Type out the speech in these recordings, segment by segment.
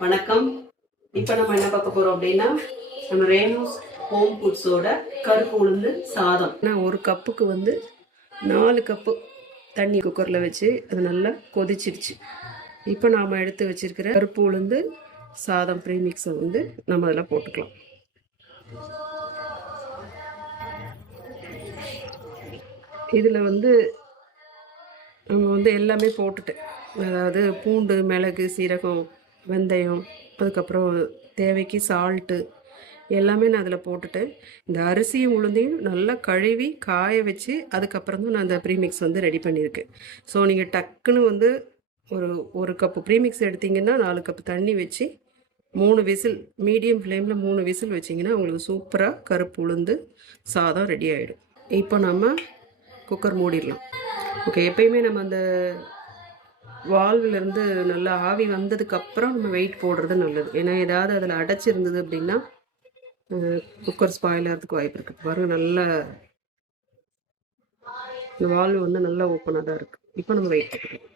வணக்கம். இப்போ நம்ம என்ன பார்க்க போறோம் அப்படின்னா, நம்ம ரேணுஸ் ஹோம் ஃபுட்ஸோட கருப்பு உளுந்து சாதம். நான் ஒரு கப்புக்கு வந்து 4 கப்பு தண்ணி குக்கரில் வச்சு அது நல்லா கொதிச்சிடுச்சு. இப்போ நாம் எடுத்து வச்சிருக்கிற கருப்பு உளுந்து சாதம் ப்ரீமிக்ஸை வந்து நம்ம அதில் போட்டுக்கலாம். இதில் வந்து நம்ம வந்து எல்லாமே போட்டுட்டேன். அதாவது பூண்டு, மிளகு, சீரகம், வெந்தயம், அதுக்கப்புறம் தேவைக்கு சால்ட்டு எல்லாமே நான் அதில் போட்டுட்டேன். இந்த அரிசியும் உளுந்தையும் நல்லா கழுவி காய வச்சு அதுக்கப்புறம் தான் நான் அந்த ப்ரீமிக்ஸ் வந்து ரெடி பண்ணியிருக்கேன். ஸோ நீங்கள் டக்குன்னு வந்து ஒரு கப்பு ப்ரீமிக்ஸ் எடுத்திங்கன்னா 4 கப்பு தண்ணி வச்சு 3 விசில், மீடியம் ஃப்ளேமில் 3 விசில் வச்சிங்கன்னா உங்களுக்கு சூப்பராக கருப்பு உளுந்து சாதம் ரெடி ஆகிடும். இப்போ நம்ம குக்கர் மூடிடலாம். ஓகே, எப்பயுமே நம்ம அந்த வால்விலேருந்து நல்லா ஆவி வந்ததுக்கப்புறம் நம்ம வெயிட் போடுறது நல்லது. ஏன்னா ஏதாவது அதில் அடைச்சிருந்தது அப்படின்னா குக்கர் ஸ்பாயில் ஆகிறதுக்கு வாய்ப்பு இருக்குது. பாருங்கள், நல்ல இந்த வால்வு வந்து நல்லா ஓப்பனாக தான் இருக்குது. இப்போ நம்ம வெயிட் போட்டுக்கலாம்.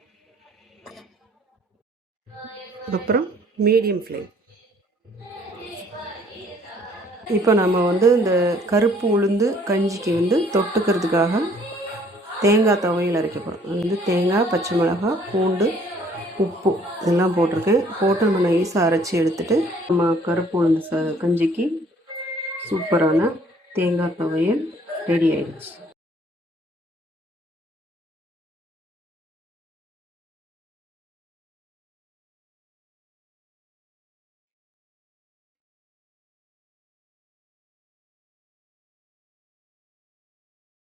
அப்புறம் மீடியம் ஃப்ளேம். இப்போ நம்ம வந்து இந்த கருப்பு உளுந்து கஞ்சிக்கு வந்து தொட்டுக்கிறதுக்காக தேங்காய் துவையல் அரைக்க போகிறோம். அது வந்து தேங்காய், பச்சை மிளகாய், பூண்டு, உப்பு இதெல்லாம் போட்டிருக்கேன். போட்டு நம்ம நைஸாக அரைச்சி எடுத்துகிட்டு நம்ம கருப்பு உளுந்து கஞ்சிக்கு சூப்பரான தேங்காய் துவையல் ரெடி ஆகிடுச்சு.